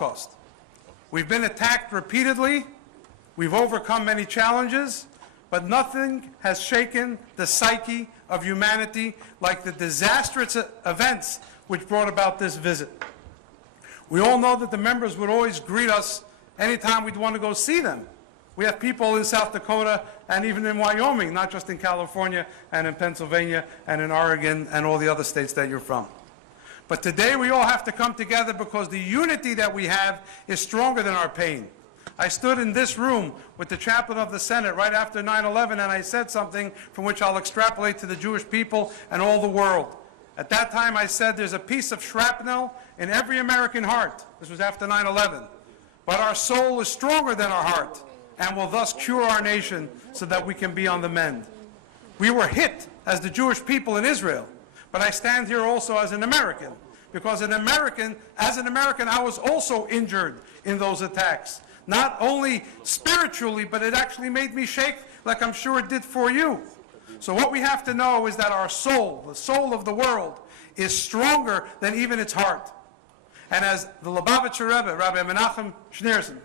Holocaust. We've been attacked repeatedly. We've overcome many challenges, but nothing has shaken the psyche of humanity like the disastrous events which brought about this visit. We all know that the members would always greet us anytime we'd want to go see them. We have people in South Dakota and even in Wyoming, not just in California and in Pennsylvania and in Oregon and all the other states that you're from. But today we all have to come together because the unity that we have is stronger than our pain. I stood in this room with the chaplain of the Senate right after 9/11 and I said something from which I'll extrapolate to the Jewish people and all the world. At that time I said there's a piece of shrapnel in every American heart. This was after 9/11. But our soul is stronger than our heart and will thus cure our nation so that we can be on the mend. We were hit as the Jewish people in Israel, but I stand here also as an American, because as an American, I was also injured in those attacks. Not only spiritually, but it actually made me shake like I'm sure it did for you. So what we have to know is that our soul, the soul of the world, is stronger than even its heart. And as the Lubavitcher Rebbe, Rabbi Menachem Schneerson,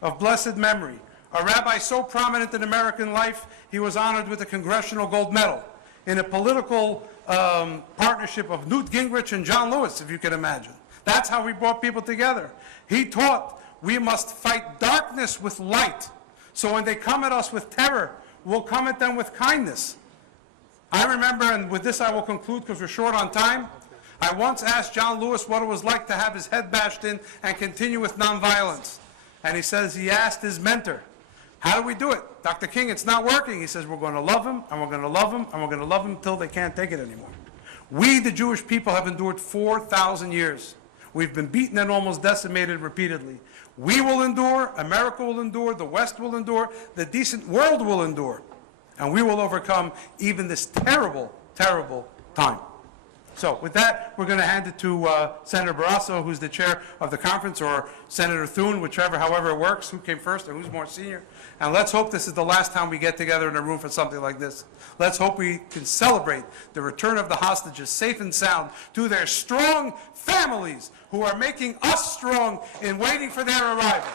of blessed memory, a rabbi so prominent in American life, he was honored with the Congressional Gold Medal in a political partnership of Newt Gingrich and John Lewis, if you can imagine. That's how we brought people together. He taught we must fight darkness with light. So when they come at us with terror, we'll come at them with kindness. I remember, and with this I will conclude because we're short on time, I once asked John Lewis what it was like to have his head bashed in and continue with nonviolence. And he says he asked his mentor, how do we do it? Dr. King, it's not working. He says, we're going to love him, and we're going to love him, and we're going to love him until they can't take it anymore. We, the Jewish people, have endured 4,000 years. We've been beaten and almost decimated repeatedly. We will endure, America will endure, the West will endure, the decent world will endure, and we will overcome even this terrible, terrible time. So with that, we're going to hand it to Senator Barrasso, who's the chair of the conference, or Senator Thune, however it works, who came first or who's more senior. And let's hope this is the last time we get together in a room for something like this. Let's hope we can celebrate the return of the hostages safe and sound to their strong families who are making us strong in waiting for their arrival.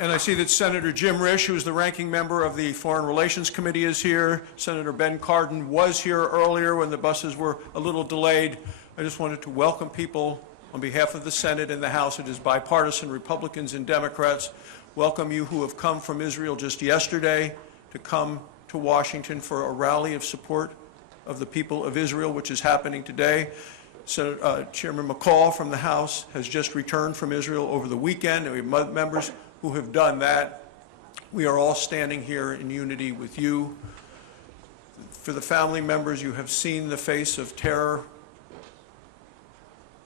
And I see that Senator Jim Risch, who is the ranking member of the Foreign Relations Committee, is here. Senator Ben Cardin was here earlier when the buses were a little delayed. I just wanted to welcome people on behalf of the Senate and the House. It is bipartisan, Republicans and Democrats. Welcome you who have come from Israel just yesterday to come to Washington for a rally of support of the people of Israel, which is happening today. Chairman McCall from the House has just returned from Israel over the weekend, and we have members who have done that. We are all standing here in unity with you. For the family members, you have seen the face of terror,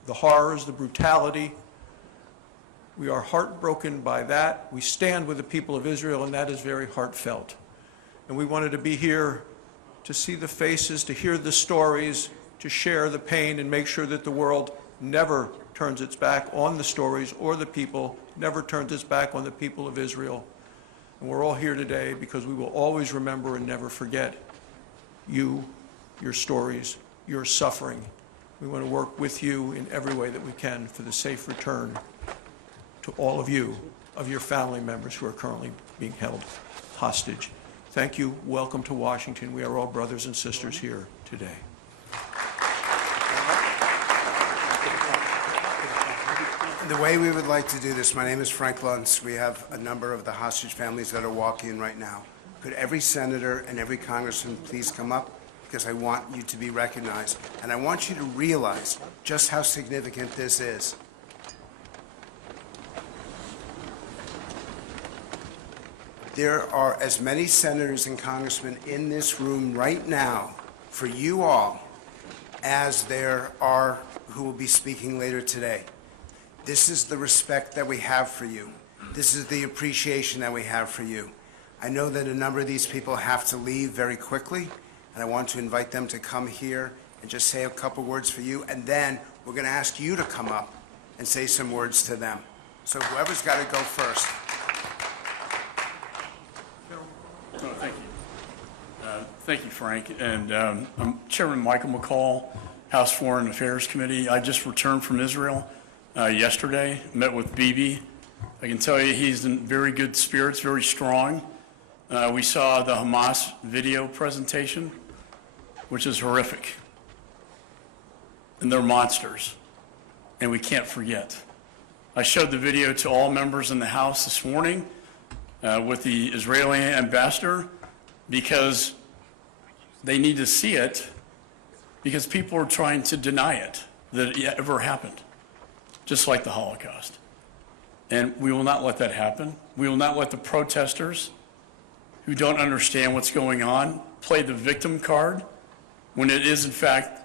the horrors, the brutality. We are heartbroken by that. We stand with the people of Israel, and that is very heartfelt. And we wanted to be here to see the faces, to hear the stories, to share the pain, and make sure that the world never turns its back on the stories or the people, never turns its back on the people of Israel. And we're all here today because we will always remember and never forget you, your stories, your suffering. We want to work with you in every way that we can for the safe return to all of you, of your family members who are currently being held hostage. Thank you. Welcome to Washington. We are all brothers and sisters here today. The way we would like to do this, my name is Frank Luntz. We have a number of the hostage families that are walking in right now. Could every senator and every congressman please come up? Because I want you to be recognized. And I want you to realize just how significant this is. There are as many senators and congressmen in this room right now for you all as there are who will be speaking later today. This is the respect that we have for you. This is the appreciation that we have for you. I know that a number of these people have to leave very quickly, and I want to invite them to come here and just say a couple words for you, and then we're going to ask you to come up and say some words to them. So whoever's got to go first. Thank you. Thank you, Frank. And I'm Chairman Michael McCall, House Foreign Affairs Committee. I just returned from Israel yesterday, met with Bibi. I can tell you he's in very good spirits, very strong. We saw the Hamas video presentation, which is horrific. And they're monsters, and we can't forget. I showed the video to all members in the House this morning with the Israeli ambassador because they need to see it, because people are trying to deny it, that it ever happened, just like the Holocaust. And we will not let that happen. We will not let the protesters who don't understand what's going on play the victim card when it is, in fact,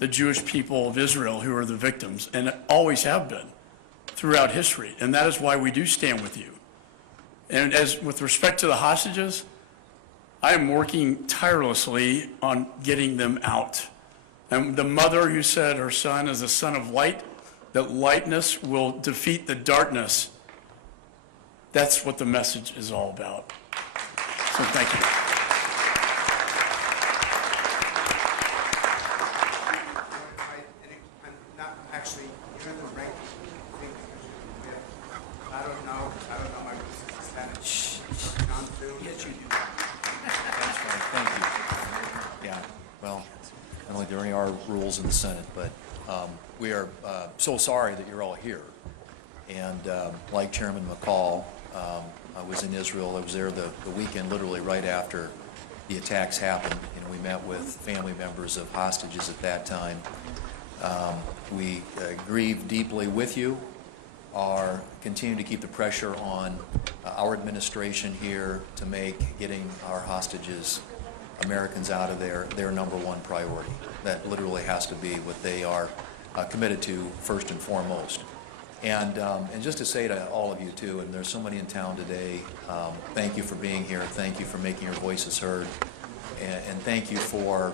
the Jewish people of Israel who are the victims, and always have been throughout history. And that is why we do stand with you. And as with respect to the hostages, I am working tirelessly on getting them out. And the mother who said her son is the son of light, that lightness will defeat the darkness, that's what the message is all about. So thank you. I'm not actually, you're the rank thing. I don't know my rules in Spanish. John Thune. Yes, you do. That's fine, thank you. Yeah, well, I don't think there are any rules in the Senate, but we are so sorry that you're all here. And like Chairman McCall, I was in Israel. I was there the weekend, literally right after the attacks happened. You know, we met with family members of hostages at that time. We grieve deeply with you, are continuing to keep the pressure on our administration here to make getting our hostages, Americans out of there, their number one priority. That literally has to be what they are committed to first and foremost. And just to say to all of you too, and there's so many in town today, thank you for being here. Thank you for making your voices heard. And thank you for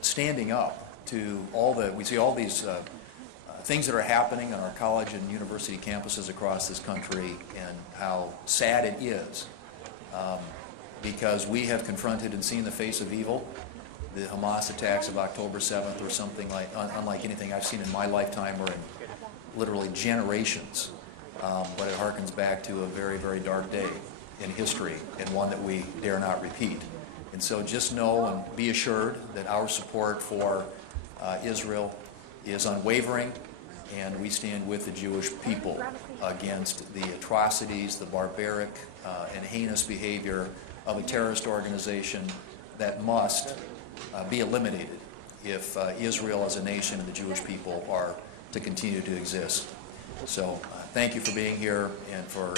standing up to we see all these things that are happening on our college and university campuses across this country, and how sad it is because we have confronted and seen the face of evil. The Hamas attacks of October 7th or something unlike anything I've seen in my lifetime or in literally generations, but it harkens back to a very, very dark day in history, and one that we dare not repeat. And so just know and be assured that our support for Israel is unwavering, and we stand with the Jewish people against the atrocities, the barbaric and heinous behavior of a terrorist organization that must be eliminated if Israel as a nation and the Jewish people are to continue to exist. So thank you for being here, and for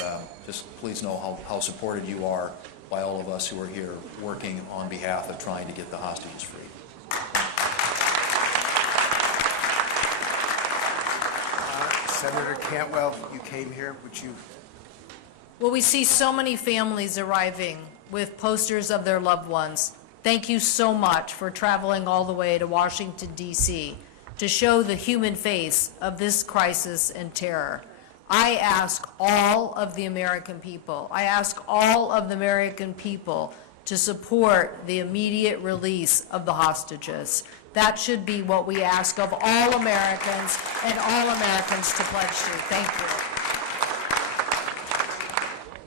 just please know how supported you are by all of us who are here working on behalf of trying to get the hostages free. Senator Cantwell, you came here, would you? Well, we see so many families arriving with posters of their loved ones. Thank you so much for traveling all the way to Washington, D.C. to show the human face of this crisis and terror. I ask all of the American people, to support the immediate release of the hostages. That should be what we ask of all Americans, and all Americans to pledge to. Thank you.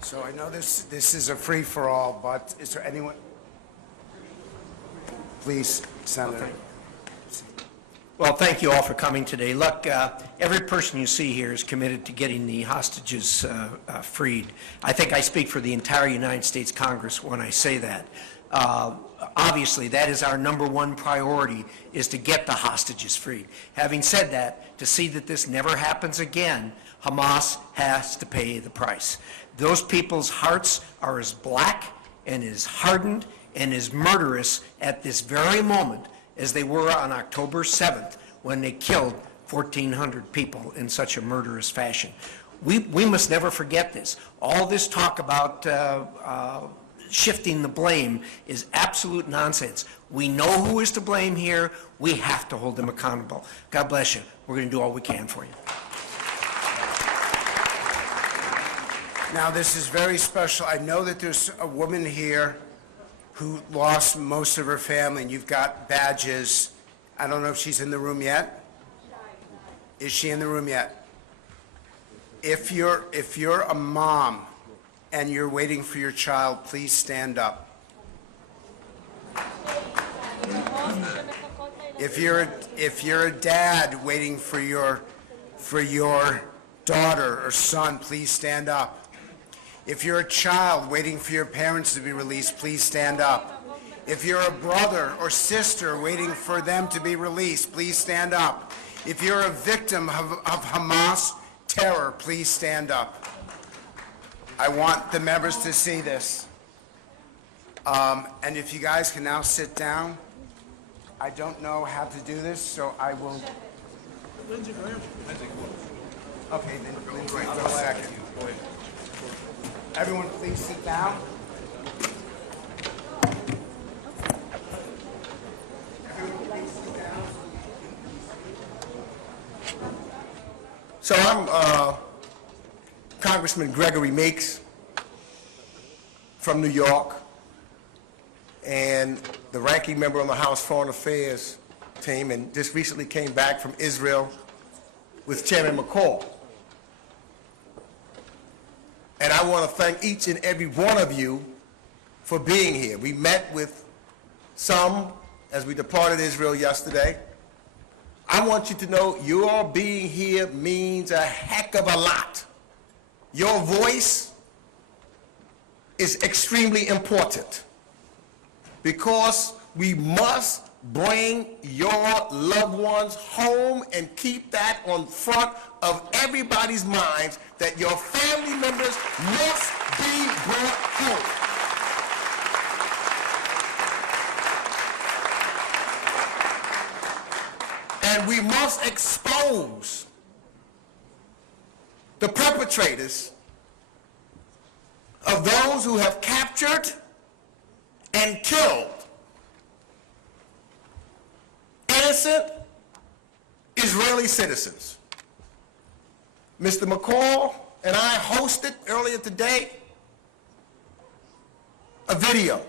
So I know this is a free-for-all, but is there anyone? Please, Senator. Okay. Well, thank you all for coming today. Look, every person you see here is committed to getting the hostages freed. I think I speak for the entire United States Congress when I say that. Obviously, that is our number one priority, is to get the hostages freed. Having said that, to see that this never happens again, Hamas has to pay the price. Those people's hearts are as black and as hardened and as murderous at this very moment as they were on October 7th when they killed 1,400 people in such a murderous fashion. We must never forget this. All this talk about shifting the blame is absolute nonsense. We know who is to blame here. We have to hold them accountable. God bless you. We're going to do all we can for you. Now, this is very special. I know that there's a woman here who lost most of her family, and you've got badges, I don't know if she's in the room yet. Is she in the room yet? If you're a mom and you're waiting for your child, please stand up. If you're a dad waiting for your daughter or son, please stand up. If you're a child waiting for your parents to be released, please stand up. If you're a brother or sister waiting for them to be released, please stand up. If you're a victim of Hamas terror, please stand up. I want the members to see this. And if you guys can now sit down, I don't know how to do this, so I will. Okay, then Lindsay, go second. Everyone, please sit down. So I'm Congressman Gregory Meeks from New York, and the ranking member on the House Foreign Affairs team, and just recently came back from Israel with Chairman McCall. And I want to thank each and every one of you for being here. We met with some as we departed Israel yesterday. I want you to know your being here means a heck of a lot. Your voice is extremely important because we must bring your loved ones home and keep that on front of everybody's minds that your family members must be brought home. And we must expose the perpetrators of those who have captured and killed innocent Israeli citizens. Mr. McCall and I hosted earlier today a video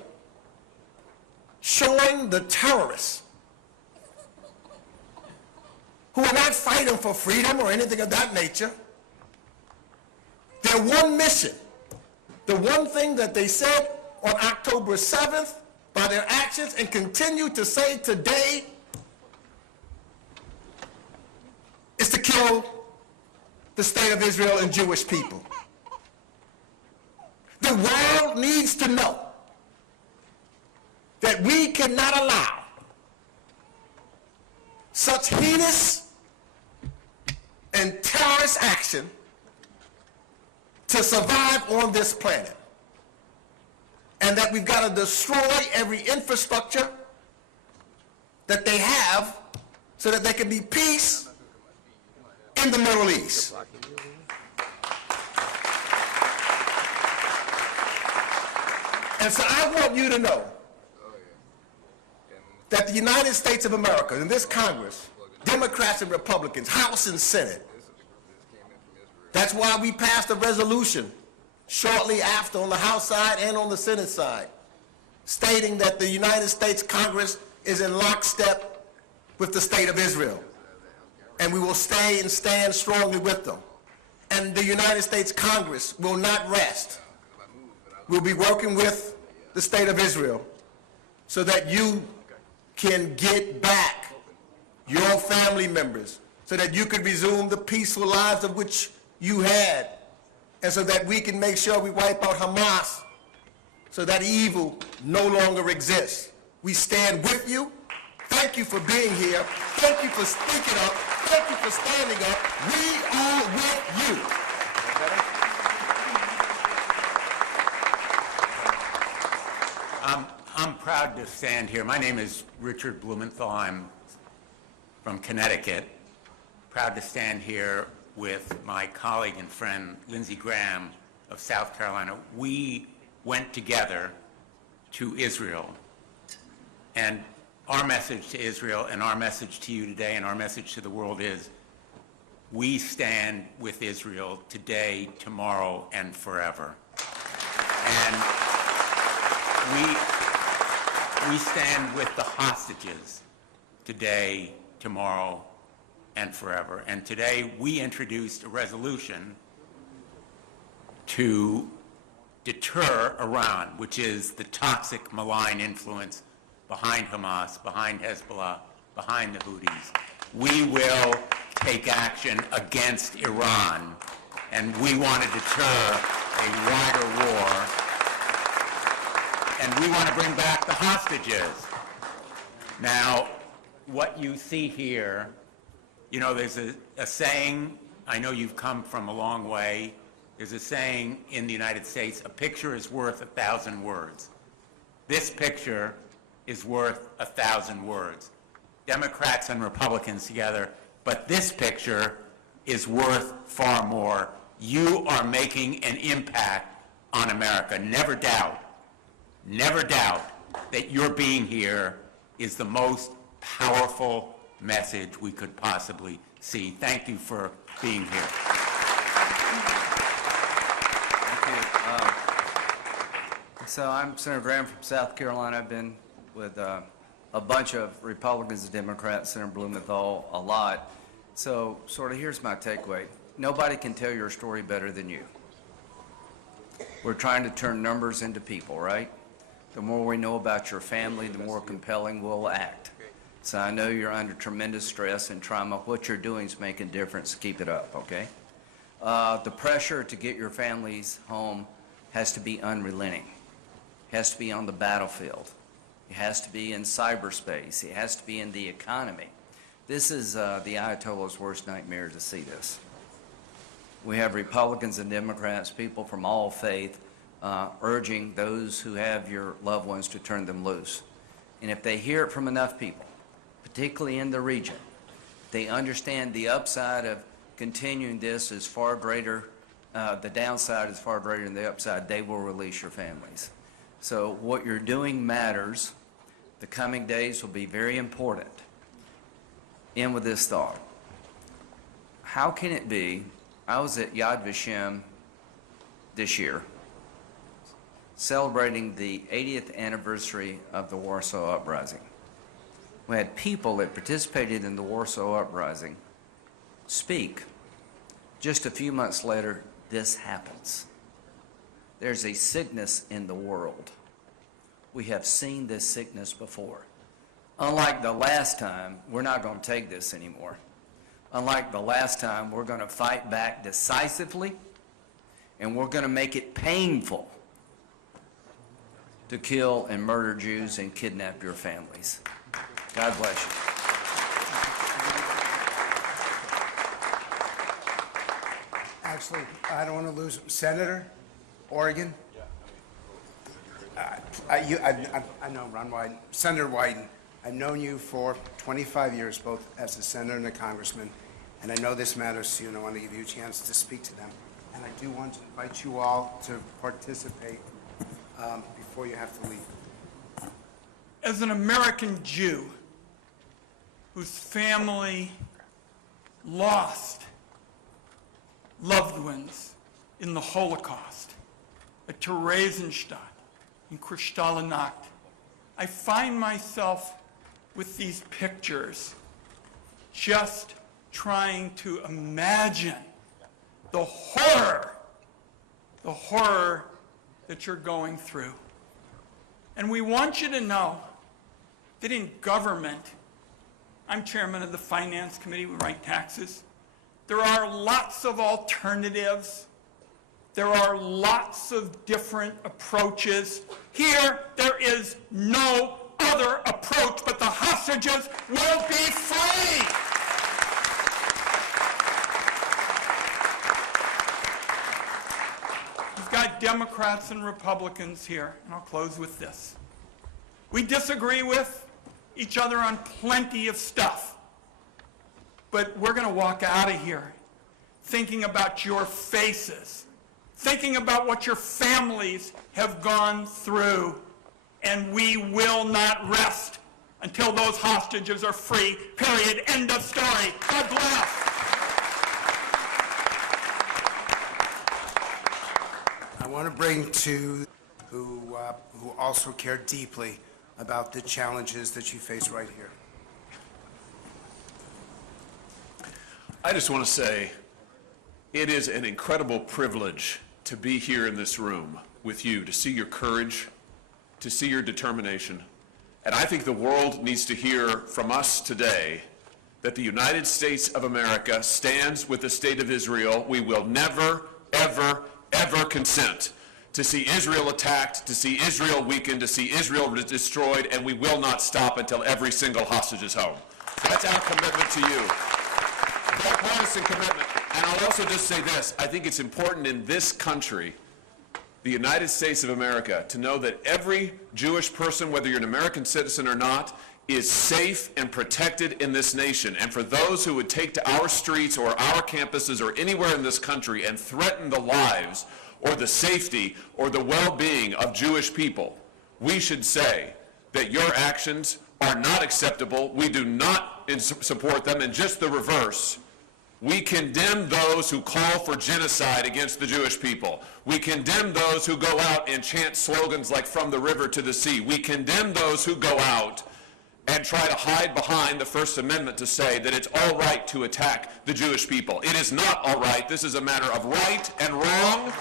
showing the terrorists who are not fighting for freedom or anything of that nature. Their one mission, the one thing that they said on October 7th by their actions and continue to say today is to kill the state of Israel and Jewish people. The world needs to know that we cannot allow such heinous and terrorist action to survive on this planet, and that we've got to destroy every infrastructure that they have so that there can be peace in the Middle East. And so I want you to know that the United States of America, in this Congress, Democrats and Republicans, House and Senate, that's why we passed a resolution shortly after on the House side and on the Senate side, stating that the United States Congress is in lockstep with the state of Israel. And we will stay and stand strongly with them. And the United States Congress will not rest. We'll be working with the state of Israel so that you can get back your family members, so that you can resume the peaceful lives of which you had, and so that we can make sure we wipe out Hamas, so that evil no longer exists. We stand with you. Thank you for being here. Thank you for speaking up. Thank you for standing up. We are with you. I'm proud to stand here. My name is Richard Blumenthal. I'm from Connecticut. Proud to stand here with my colleague and friend Lindsey Graham of South Carolina. We went together to Israel, and our message to Israel and our message to you today and our message to the world is we stand with Israel today, tomorrow, and forever. And we stand with the hostages today, tomorrow, and forever. And today, we introduced a resolution to deter Iran, which is the toxic, malign influence behind Hamas, behind Hezbollah, behind the Houthis. We will take action against Iran, and we want to deter a wider war, and we want to bring back the hostages. Now, what you see here, you know, there's a saying, I know you've come from a long way, there's a saying in the United States, a picture is worth 1,000 words. This picture is worth 1,000 words. Democrats and Republicans together, but this picture is worth far more. You are making an impact on America. Never doubt that your being here is the most powerful message we could possibly see. Thank you for being here. So I'm Senator Graham from South Carolina. I've been with a bunch of Republicans and Democrats, Senator Blumenthal, a lot. So sort of here's my takeaway. Nobody can tell your story better than you. We're trying to turn numbers into people, right? The more we know about your family, the more compelling we'll act. So I know you're under tremendous stress and trauma. What you're doing is making a difference. Keep it up, okay? The pressure to get your families home has to be unrelenting. It has to be on the battlefield. It has to be in cyberspace. It has to be in the economy. This is the Ayatollah's worst nightmare to see this. We have Republicans and Democrats, people from all faith, urging those who have your loved ones to turn them loose. And if they hear it from enough people, particularly in the region, they understand the upside of continuing this is far greater, the downside is far greater than the upside, they will release your families. So what you're doing matters. The coming days will be very important. End with this thought. How can it be, I was at Yad Vashem this year, celebrating the 80th anniversary of the Warsaw Uprising. We had people that participated in the Warsaw Uprising speak. Just a few months later, this happens. There's a sickness in the world. We have seen this sickness before. Unlike the last time, we're not going to take this anymore. Unlike the last time, we're going to fight back decisively, and we're going to make it painful to kill and murder Jews and kidnap your families. God bless you. Actually, I don't want to lose Senator, Oregon. I know Ron Wyden, Senator Wyden. I've known you for 25 years, both as a senator and a congressman, and I know this matters to you, and I want to give you a chance to speak to them. And I do want to invite you all to participate before you have to leave. As an American Jew whose family lost loved ones in the Holocaust, at Theresienstadt, in Kristallnacht, I find myself with these pictures just trying to imagine the horror that you're going through. And we want you to know that in government, I'm chairman of the Finance Committee, we write taxes. There are lots of alternatives. There are lots of different approaches. Here, there is no other approach, but the hostages will be free. You've got Democrats and Republicans here, and I'll close with this. We disagree with each other on plenty of stuff, but we're going to walk out of here thinking about your faces, thinking about what your families have gone through, and we will not rest until those hostages are free, period, end of story. God bless. I want to bring to who also care deeply about the challenges that you face right here. I just want to say it is an incredible privilege to be here in this room with you, to see your courage, to see your determination. And I think the world needs to hear from us today that the United States of America stands with the state of Israel. We will never, ever, ever consent to see Israel attacked, to see Israel weakened, to see Israel destroyed, and we will not stop until every single hostage is home. That's our commitment to you. Bipartisan commitment. And I'll also just say this. I think it's important in this country, the United States of America, to know that every Jewish person, whether you're an American citizen or not, is safe and protected in this nation. And for those who would take to our streets or our campuses or anywhere in this country and threaten the lives or the safety or the well-being of Jewish people, we should say that your actions are not acceptable. We do not support them, and just the reverse. We condemn those who call for genocide against the Jewish people. We condemn those who go out and chant slogans like "From the river to the sea." We condemn those who go out and try to hide behind the First Amendment to say that it's all right to attack the Jewish people. It is not all right. This is a matter of right and wrong,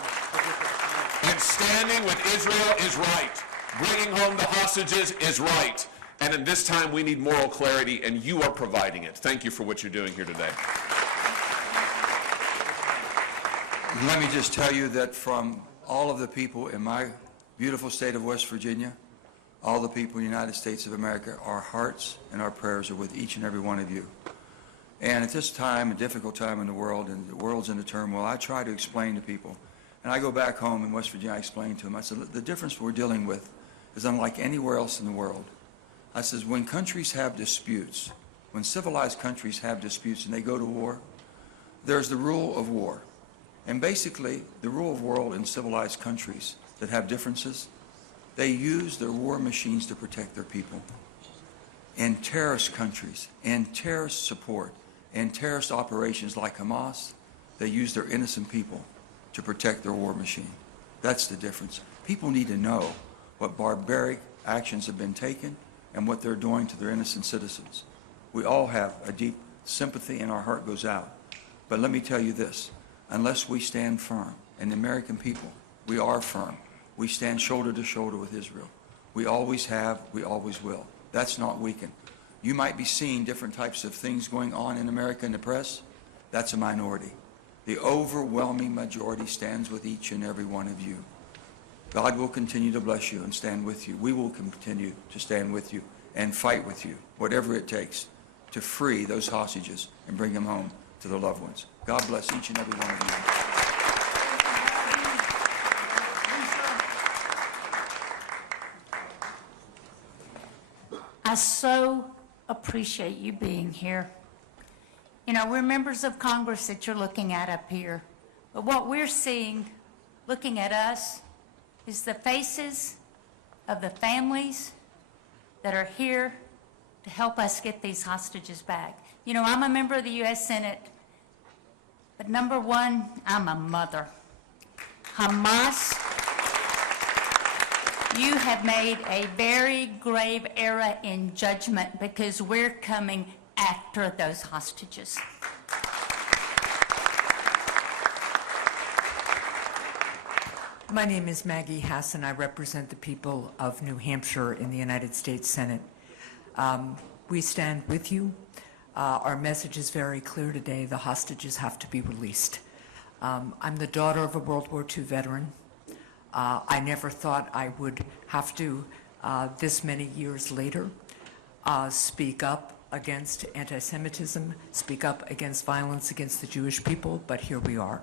and standing with Israel is right. Bringing home the hostages is right. And in this time, we need moral clarity, and you are providing it. Thank you for what you're doing here today. Let me just tell you that from all of the people in my beautiful state of West Virginia, all the people in the United States of America, our hearts and our prayers are with each and every one of you. And at this time, a difficult time in the world, and the world's in a turmoil, I try to explain to people. And I go back home in West Virginia, I explain to them, I said, the difference we're dealing with is unlike anywhere else in the world. I says, when countries have disputes, when civilized countries have disputes and they go to war, there's the rule of war. And basically, the rule of war in civilized countries that have differences, they use their war machines to protect their people. In terrorist countries, and terrorist support, and terrorist operations like Hamas, they use their innocent people to protect their war machine. That's the difference. People need to know what barbaric actions have been taken and what they're doing to their innocent citizens. We all have a deep sympathy and our heart goes out. But let me tell you this, unless we stand firm, and the American people, we are firm. We stand shoulder to shoulder with Israel. We always have, we always will. That's not weakened. You might be seeing different types of things going on in America in the press. That's a minority. The overwhelming majority stands with each and every one of you. God will continue to bless you and stand with you. We will continue to stand with you and fight with you, whatever it takes, to free those hostages and bring them home to their loved ones. God bless each and every one of you. I so appreciate you being here. You know, we're members of Congress that you're looking at up here. But what we're seeing, looking at us, is the faces of the families that are here to help us get these hostages back. You know, I'm a member of the U.S. Senate, but number one, I'm a mother. Hamas, you have made a very grave error in judgment because we're coming after those hostages. My name is Maggie Hassan. I represent the people of New Hampshire in the United States Senate. We stand with you. Our message is very clear today. The hostages have to be released. I'm the daughter of a World War II veteran. I never thought I would have to, this many years later, speak up against anti-Semitism, speak up against violence against the Jewish people, but here we are.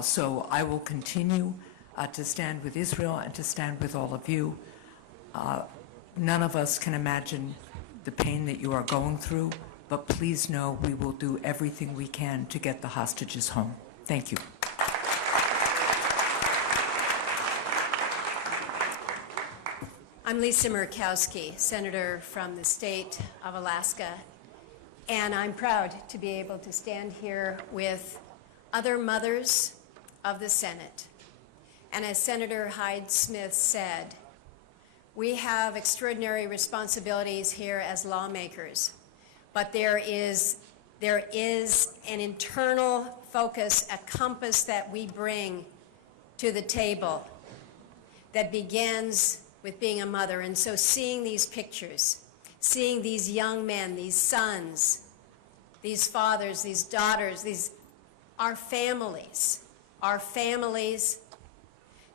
So I will continue to stand with Israel and to stand with all of you. None of us can imagine the pain that you are going through, but please know we will do everything we can to get the hostages home. Thank you. I'm Lisa Murkowski, Senator from the state of Alaska, and I'm proud to be able to stand here with other mothers of the Senate. And as Senator Hyde-Smith said, we have extraordinary responsibilities here as lawmakers, but there is There is an internal focus, a compass that we bring to the table that begins with being a mother. And so seeing these pictures, seeing these young men, these sons, these fathers, these daughters, our families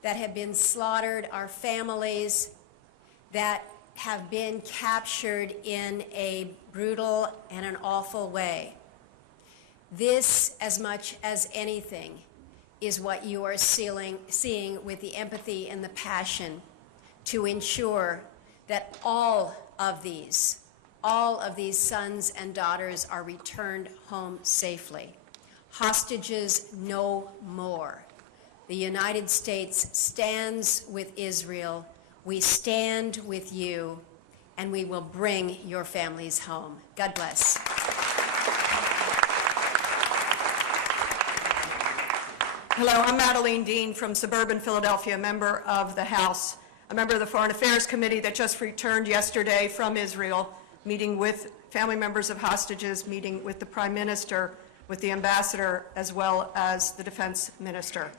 that have been slaughtered, our families that have been captured in a brutal and an awful way. This, as much as anything, is what you are seeing with the empathy and the passion to ensure that all of these sons and daughters are returned home safely. Hostages no more. The United States stands with Israel. We stand with you, and we will bring your families home. God bless. Hello, I'm Madeline Dean from suburban Philadelphia, member of the House, a member of the Foreign Affairs Committee that just returned yesterday from Israel, meeting with family members of hostages, meeting with the Prime Minister, with the Ambassador, as well as the Defense Minister.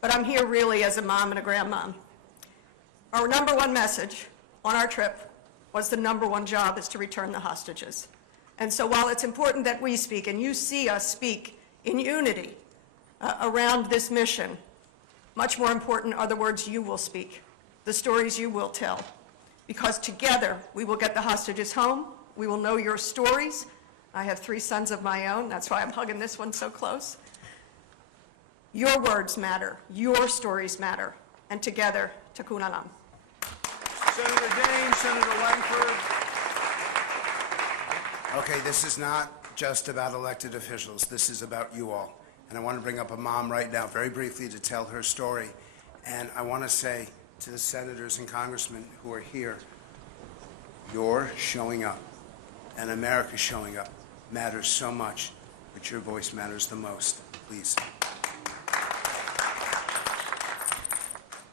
But I'm here really as a mom and a grandmom. Our number one message on our trip was the number one job is to return the hostages. And so while it's important that we speak, and you see us speak in unity around this mission, much more important are the words you will speak, the stories you will tell. Because together we will get the hostages home, we will know your stories. I have 3 sons of my own, that's why I'm hugging this one so close. Your words matter, your stories matter, and together, Tikkun Olam. Senator Dane, Senator Langford. Okay, this is not just about elected officials. This is about you all. And I want to bring up a mom right now, very briefly, to tell her story. And I want to say to the senators and congressmen who are here, your showing up and America showing up matters so much, but your voice matters the most. Please.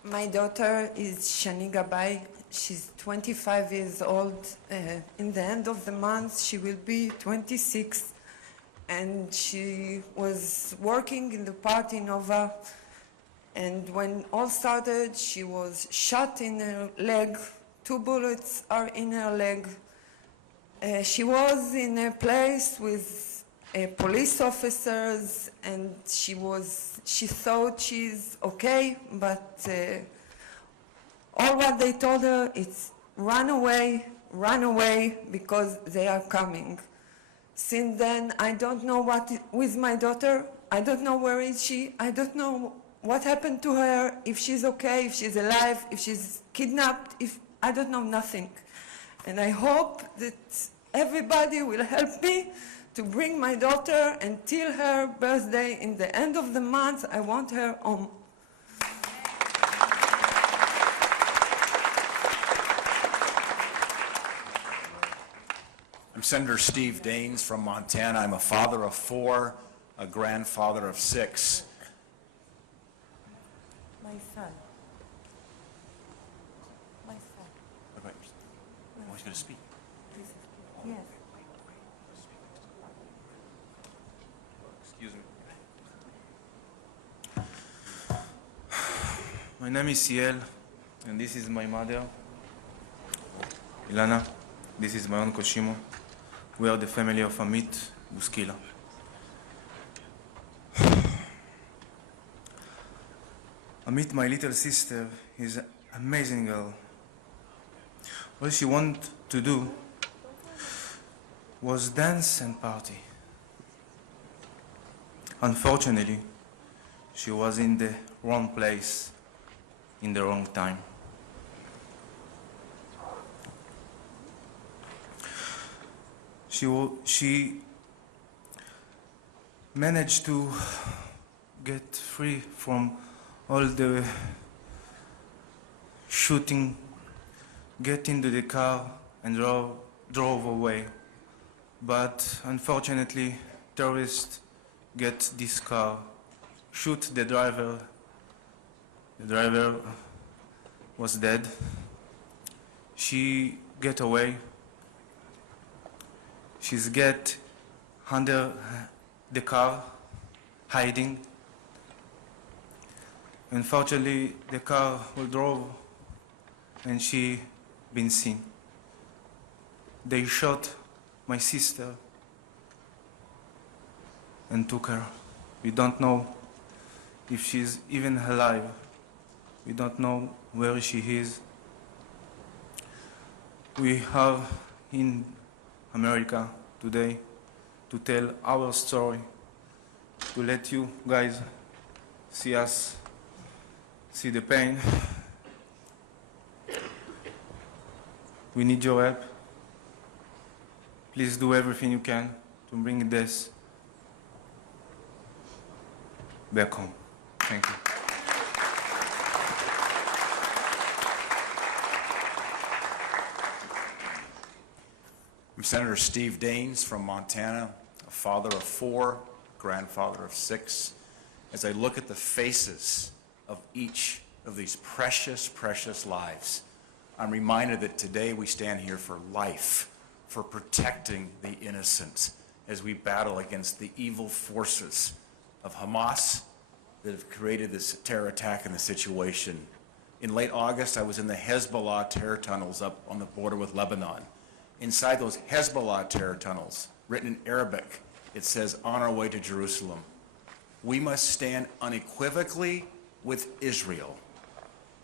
My daughter is Shani Gabay. She's 25 years old. In the end of the month, she will be 26. And she was working in the party Nova. And when all started, she was shot in her leg. 2 bullets are in her leg. She was in a place with police officers, and she thought she's okay, but all what they told her is run away, because they are coming. Since then, I don't know what with my daughter. I don't know where is she. I don't know what happened to her, if she's okay, if she's alive, if she's kidnapped, I don't know nothing. And I hope that everybody will help me to bring my daughter until her birthday in the end of the month. I want her home. I'm Senator Steve Daines from Montana. I'm a father of 4, a grandfather of 6. My son. My son. What about yours? Oh, he's going to speak. Yes. Excuse me. My name is Ciel, and this is my mother, Ilana. This is my uncle Shimo. We are the family of Amit Buskila. Amit, my little sister, is an amazing girl. All she wanted to do was dance and party. Unfortunately, she was in the wrong place, in the wrong time. She managed to get free from all the shooting, get into the car and drove away. But unfortunately, terrorists get this car, shoot the driver. The driver was dead. She get away. She's get under the car, hiding. Unfortunately, the car was drove and she been seen. They shot my sister and took her. We don't know if she's even alive. We don't know where she is. We are in America today to tell our story, to let you guys see us, see the pain. We need your help. Please do everything you can to bring this back home. Thank you. I'm Senator Steve Daines from Montana, a father of 4, grandfather of 6. As I look at the faces of each of these precious, precious lives, I'm reminded that today we stand here for life, for protecting the innocent as we battle against the evil forces of Hamas that have created this terror attack and the situation. In late August, I was in the Hezbollah terror tunnels up on the border with Lebanon. Inside those Hezbollah terror tunnels, written in Arabic, it says, "On our way to Jerusalem." We must stand unequivocally with Israel.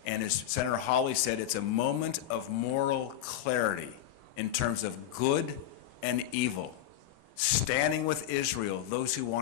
And as Senator Hawley said, it's a moment of moral clarity in terms of good and evil. Standing with Israel, those who want to